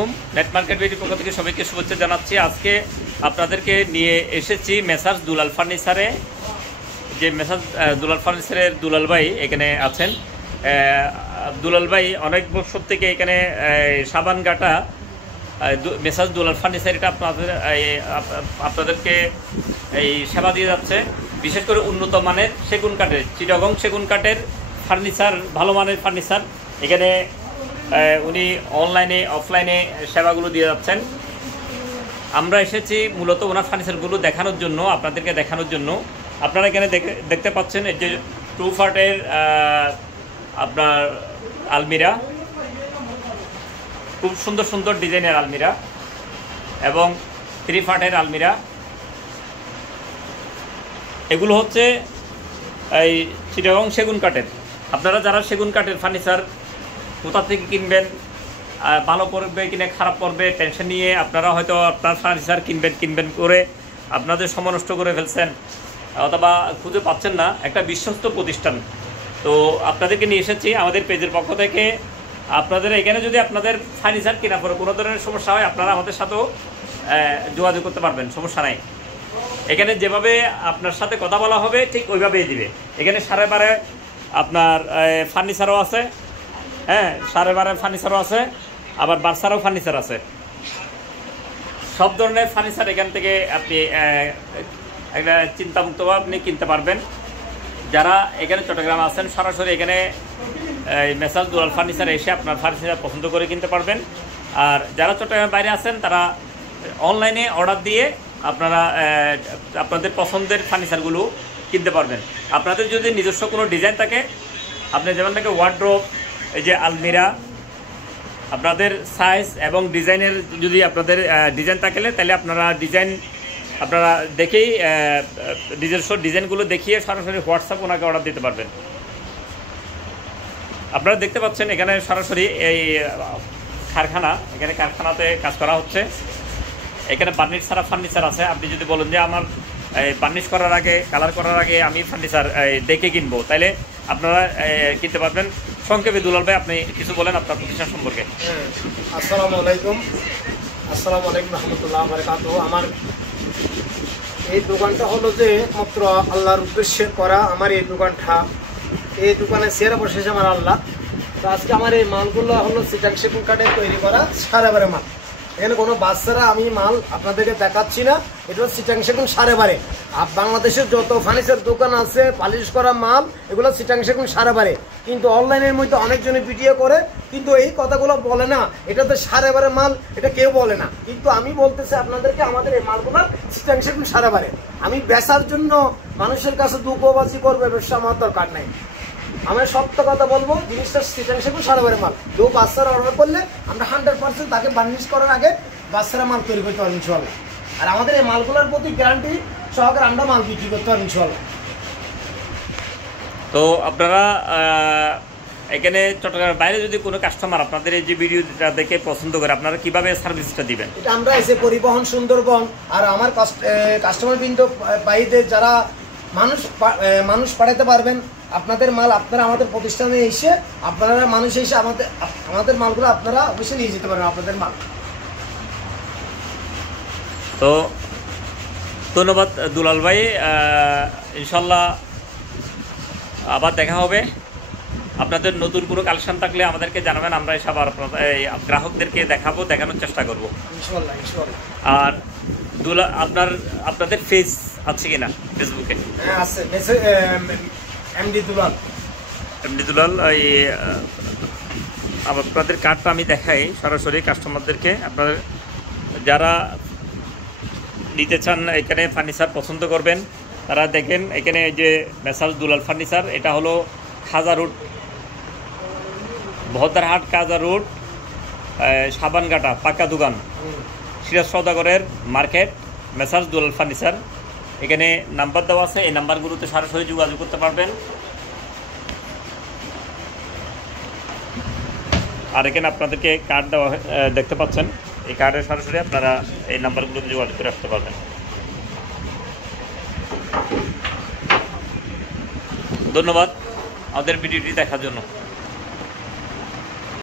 আলাইকুম। Net market ভিডিওর পক্ষ থেকে সবাইকে শুভেচ্ছা জানাচ্ছি। আজকে আপনাদেরকে নিয়ে এসেছি মেসার্স দুলাল ফার্নিচারে। যে মেসার্স দুলাল ফার্নিচারের দুলাল ভাই এখানে আছেন। দুলাল ভাই অনেক বছর থেকে এখানে সাবানঘাটা মেসার্স দুলাল ফার্নিচার এটা আপনাদেরকে এই সেবা দিয়ে যাচ্ছে। বিশেষ করে উন্নত মানের সেগুন কাঠের, চিটাগং সেগুন কাঠের ফার্নিচার, ভালো মানের ফার্নিচার এখানে উনি অনলাইনে অফলাইনে সেবাগুলো দিয়ে যাচ্ছেন। আমরা এসেছি মূলত ওনার ফার্নিচারগুলো দেখানোর জন্য, আপনাদেরকে দেখানোর জন্য। আপনারা এখানে দেখতে পাচ্ছেন এই যে 2 ফাটের আপনার আলমিরা, খুব সুন্দর সুন্দর ডিজাইনের আলমিরা, এবং 3 ফাটের আলমিরা। এগুলো হচ্ছে এই চিটাগং সেগুন কাঠের। আপনারা যারা সেগুন কাঠের ফার্নিচার কোথা থেকে কিনবেন, ভালো পড়বে কিনে খারাপ পড়বে টেনশন নিয়ে আপনারা হয়তো আপনার ফার্নিচার কিনবেন করে আপনাদের সময় নষ্ট করে ফেলছেন, অথবা খুঁজে পাচ্ছেন না, একটা বিশ্বস্ত প্রতিষ্ঠান। তো আপনাদেরকে নিয়ে এসেছি আমাদের পেজের পক্ষ থেকে। আপনাদের এখানে যদি আপনাদের ফার্নিচার কেনার পরে কোনো ধরনের সমস্যা হয়, আপনারা আমাদের সাথেও যোগাযোগ করতে পারবেন, সমস্যা নাই। এখানে যেভাবে আপনার সাথে কথা বলা হবে ঠিক ওইভাবেই দিবে। এখানে 12.5 আপনার ফার্নিচারও আছে, হ্যাঁ 12.5 ফার্নিচারও আছে, আবার বার্সারও ফার্নিচার আছে। সব ধরনের ফার্নিচার এখান থেকে আপনি একটা চিন্তামুক্তভাবে আপনি কিনতে পারবেন। যারা এখানে চট্টগ্রামে আছেন সরাসরি এখানে মেসার্স দুলাল ফার্নিচারে এসে আপনার ফার্নিচার পছন্দ করে কিনতে পারবেন। আর যারা চট্টগ্রামের বাইরে আছেন তারা অনলাইনে অর্ডার দিয়ে আপনারা আপনাদের পছন্দের ফার্নিচারগুলো কিনতে পারবেন। আপনাদের যদি নিজস্ব কোনো ডিজাইন থাকে, আপনি যেমন থাকে ওয়ার্ড্রোব, এই যে আলমিরা, আপনাদের সাইজ এবং ডিজাইনের যদি আপনাদের ডিজাইন থাকলে তাহলে আপনারা ডিজাইন আপনারা দেখেই নিজস্ব ডিজাইনগুলো দেখিয়ে সরাসরি হোয়াটসঅ্যাপ ওনাকে অর্ডার দিতে পারবেন। আপনারা দেখতে পাচ্ছেন এখানে সরাসরি এই কারখানা, এখানে কারখানাতে কাজ করা হচ্ছে। এখানে বার্নিশ ছাড়া ফার্নিচার আছে। আপনি যদি বলেন যে আমার বার্নিশ করার আগে, কালার করার আগে আমি ফার্নিচার দেখে কিনবো, তাইলে আপনারা কিনতে পারবেন। সংক্ষেপে দুলাল ভাই আপনি কিছু বলেন আপনার প্রতিষ্ঠান সম্পর্কে। আসসালামু আলাইকুম রহমতুল্লাহ বারাকাতুহু। আমার এই দোকানটা হলো যে একমাত্র আল্লাহর উদ্দেশ্যে করা। আমার এই দোকানটা, এই দোকানে সেরা বসেছে আমার আল্লাহ। তো আজকে আমার এই মালগুলো হলো চিটাগং সেগুন কাঠের তৈরি করা 12.5 মাল। এখানে কোনো বাচ্চারা আমি মাল আপনাদেরকে দেখাচ্ছি না, এটা হচ্ছে চিটাগং সেগুন 12.5। আর বাংলাদেশের যত ফার্নিচার দোকান আছে পালিশ করা মাল, এগুলো চিটাগং সেগুন 12.5। কিন্তু অনলাইনের মধ্যে অনেকজনে ভিডিও করে, কিন্তু এই কথাগুলো বলে না, এটা তো 12.5 মাল, এটা কেউ বলে না। কিন্তু আমি বলতেছি আপনাদেরকে, আমাদের এই মালগুলো চিটাগং সেগুন 12.5। আমি বেচার জন্য মানুষের কাছে দুঃখবাজি করবে, ব্যবসা আমার দরকার নাই। আমি সত্য কথা বলবো, জিনিসটা চিটাগং সেগুন 12.5 মাল। কেউ বাচ্চারা অর্ডার করলে আমরা 100% তাকে বার্নিশ করার আগে বাচ্চারা মাল তৈরি করতে পারবো ইনশাআল্লাহ। আর আমাদের এই মালগুলোর প্রতি গ্যারান্টি সহকারে আমরা মাল বিক্রি করতে পারবো ইনশাআল্লাহ। তো আপনারা এখানে চট্টগ্রামের বাইরে যদি কোনো কাস্টমার আপনাদের এই যে ভিডিওটা দেখে পছন্দ করে, আপনারা কিভাবে সার্ভিসটা দিবেন? এটা আমরা এসে পরিবহন সুন্দরবন, আর আমার কাস্টমার বৃন্দ বাইরে যারা মানুষ পাঠাতে পারবেন আপনাদের মাল, আপনারা আমাদের প্রতিষ্ঠানে এসে আপনারা মানুষ এসে আমাদের মালগুলো আপনারা অবশ্যই নিয়ে যেতে পারেন আপনাদের মাল। তো ধন্যবাদ দুলাল ভাই। ইনশাল্লাহ আবার দেখা হবে। আপনাদের নতুন কোনো কালেকশন থাকলে আমাদেরকে জানাবেন, আমরা এসব গ্রাহকদেরকে দেখানোর চেষ্টা করবো ইনশাআল্লাহ। আর আপনাদের ফেস আছে কিনা ফেসবুকে? হ্যাঁ আছে, এমডি দুলাল। এই আপনাদের কার্ডটা আমি দেখাই সরাসরি কাস্টমারদেরকে। আপনাদের যারা নিতে চান, এখানে ফার্নিচার পছন্দ করবেন, তারা দেখেন এখানে যে মেসার্স দুলাল ফার্নিচার, এটা হলো খাজা রোড, ভদ্রহাট কাজা রোড, সাবানঘাটা পাক্কা দোকান, সিরাজ সওদাগরের মার্কেট, মেসার্স দুলাল ফার্নিচার। এখানে নাম্বার দেওয়া আছে, এই নাম্বারগুলোতে সরাসরি যোগাযোগ করতে পারবেন। আর এখানে আপনাদেরকে কার্ড দেওয়া দেখতে পাচ্ছেন, এই কার্ডে সরাসরি আপনারা এই নাম্বারগুলোতে যোগাযোগ করে আসতে পারবেন। ধন্যবাদ আমাদের ভিডিওটি দেখার জন্য।